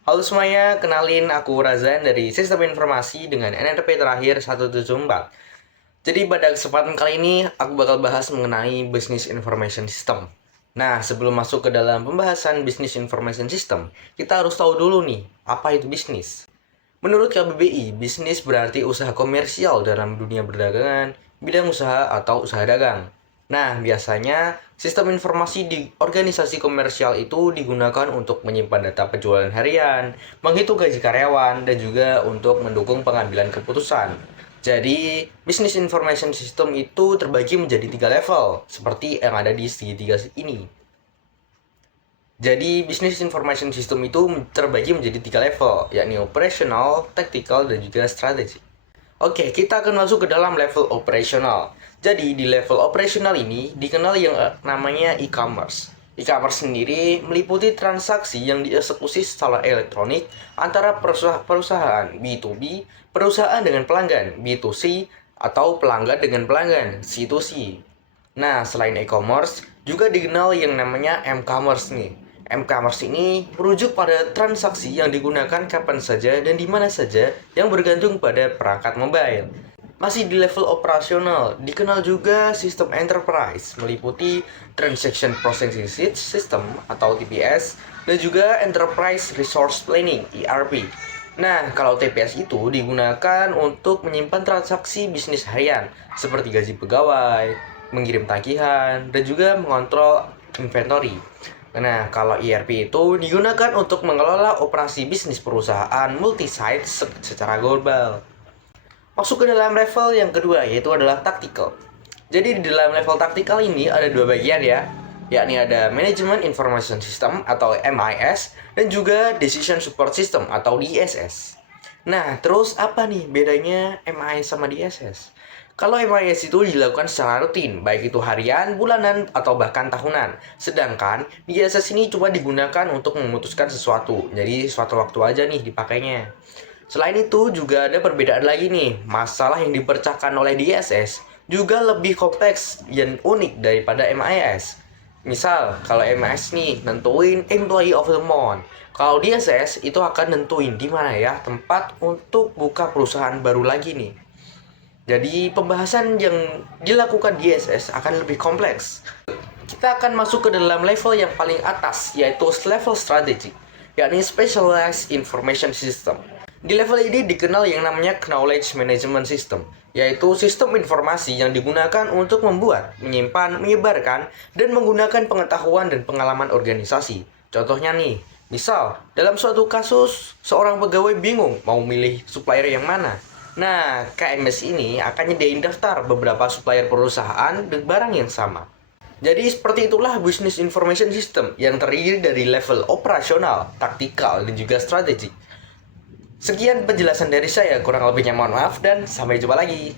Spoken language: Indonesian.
Halo semuanya, kenalin aku Razan dari Sistem Informasi dengan NRP terakhir 174. Jadi pada kesempatan kali ini aku bakal bahas mengenai Business Information System. Nah, sebelum masuk ke dalam pembahasan Business Information System, kita harus tahu dulu nih, apa itu bisnis. Menurut KBBI, bisnis berarti usaha komersial dalam dunia perdagangan, bidang usaha atau usaha dagang. Nah, biasanya sistem informasi di organisasi komersial itu digunakan untuk menyimpan data penjualan harian, menghitung gaji karyawan, dan juga untuk mendukung pengambilan keputusan. Jadi, Business Information System itu terbagi menjadi 3 level, seperti yang ada di segitiga ini. Jadi, Business Information System itu terbagi menjadi 3 level, yakni operational, tactical, dan juga strategi. Oke, kita akan masuk ke dalam level operasional. Jadi, di level operasional ini dikenal yang namanya e-commerce. E-commerce sendiri meliputi transaksi yang dieksekusi secara elektronik antara perusahaan B2B, perusahaan dengan pelanggan B2C, atau pelanggan dengan pelanggan C2C. Nah, selain e-commerce, juga dikenal yang namanya m-commerce nih. M-commerce ini merujuk pada transaksi yang digunakan kapan saja dan di mana saja yang bergantung pada perangkat mobile. Masih di level operasional, dikenal juga sistem enterprise, meliputi Transaction Processing System atau TPS, dan juga Enterprise Resource Planning (ERP). Nah, kalau TPS itu digunakan untuk menyimpan transaksi bisnis harian, seperti gaji pegawai, mengirim tagihan, dan juga mengontrol inventory. Nah, kalau ERP itu digunakan untuk mengelola operasi bisnis perusahaan multi-site secara global. Masuk ke dalam level yang kedua, yaitu adalah tactical. Jadi di dalam level tactical ini ada 2 bagian ya, yakni ada Management Information System atau MIS dan juga Decision Support System atau DSS. Nah, terus apa nih bedanya MIS sama DSS? Kalau MIS itu dilakukan secara rutin, baik itu harian, bulanan, atau bahkan tahunan. Sedangkan DSS ini cuma digunakan untuk memutuskan sesuatu, jadi suatu waktu aja nih dipakainya. Selain itu juga ada perbedaan lagi nih, masalah yang dipercakkan oleh DSS juga lebih kompleks dan unik daripada MIS. Misal, kalau MIS nih nentuin Employee of the Month. Kalau DSS itu akan nentuin di mana ya tempat untuk buka perusahaan baru lagi nih. Jadi pembahasan yang dilakukan DSS akan lebih kompleks. Kita akan masuk ke dalam level yang paling atas, yaitu level strategy, yakni Specialized Information System. Di level ini dikenal yang namanya Knowledge Management System, yaitu sistem informasi yang digunakan untuk membuat, menyimpan, menyebarkan, dan menggunakan pengetahuan dan pengalaman organisasi. Contohnya nih, misal dalam suatu kasus, seorang pegawai bingung mau milih supplier yang mana. Nah, KMS ini akan nyediain daftar beberapa supplier perusahaan dan barang yang sama. Jadi seperti itulah Business Information System yang terdiri dari level operasional, taktikal, dan juga strategi. Sekian penjelasan dari saya, kurang lebihnya mohon maaf dan sampai jumpa lagi.